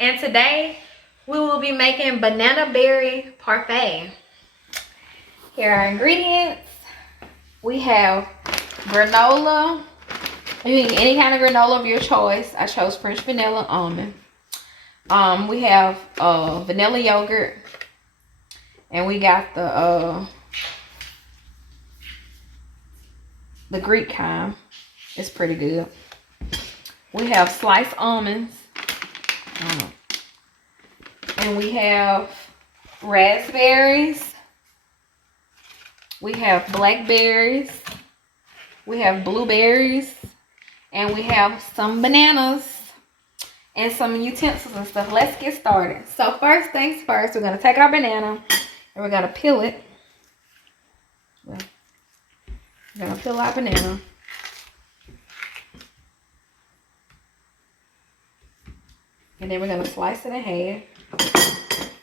and today we will be making banana berry parfait. Here are our ingredients. We have granola. You can get any kind of granola of your choice. I chose French vanilla almond. We have vanilla yogurt, and we got the Greek kind. It's pretty good. We have sliced almonds, and we have raspberries. We have blackberries. We have blueberries, and we have some bananas and some utensils and stuff. Let's get started. So first things first, we're gonna take our banana and we're gonna peel it. We're gonna peel our banana. And then we're gonna slice it in half.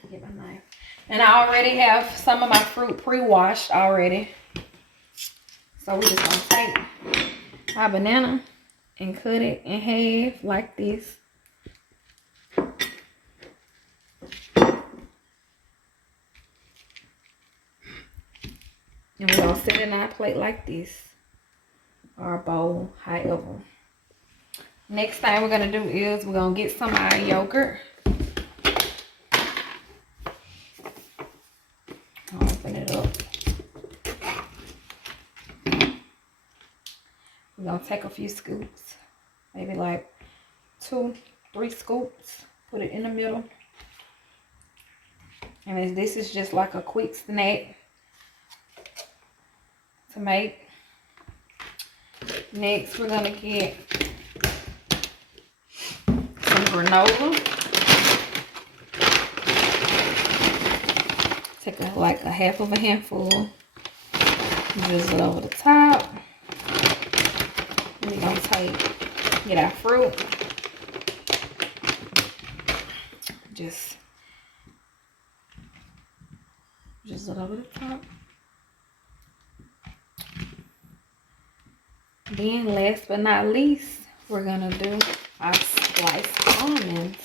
Get my knife. And I already have some of my fruit pre-washed already. So we're just gonna take our banana and cut it in half like this. And we're gonna set it in our plate like this, or a bowl, however. Next thing we're gonna do is we're gonna get some of our yogurt. Open it up. We're gonna take a few scoops, maybe like 2-3 scoops. Put it in the middle. And this is just like a quick snack to make. Next, we're gonna get some granola. Take like a half of a handful. Drizzle it over the top. We're gonna get our fruit. Just drizzle it over the top. Then last but not least, we're gonna do our sliced almonds.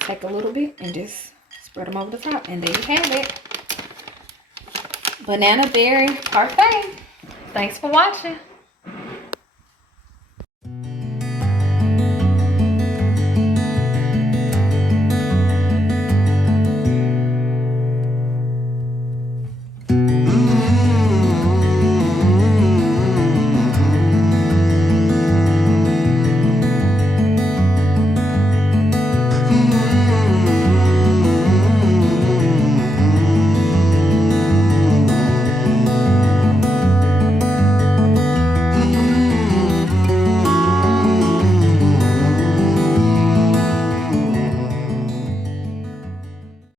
Take a little bit and just spread them over the top, and there you have it. Banana berry parfait. Thanks for watching.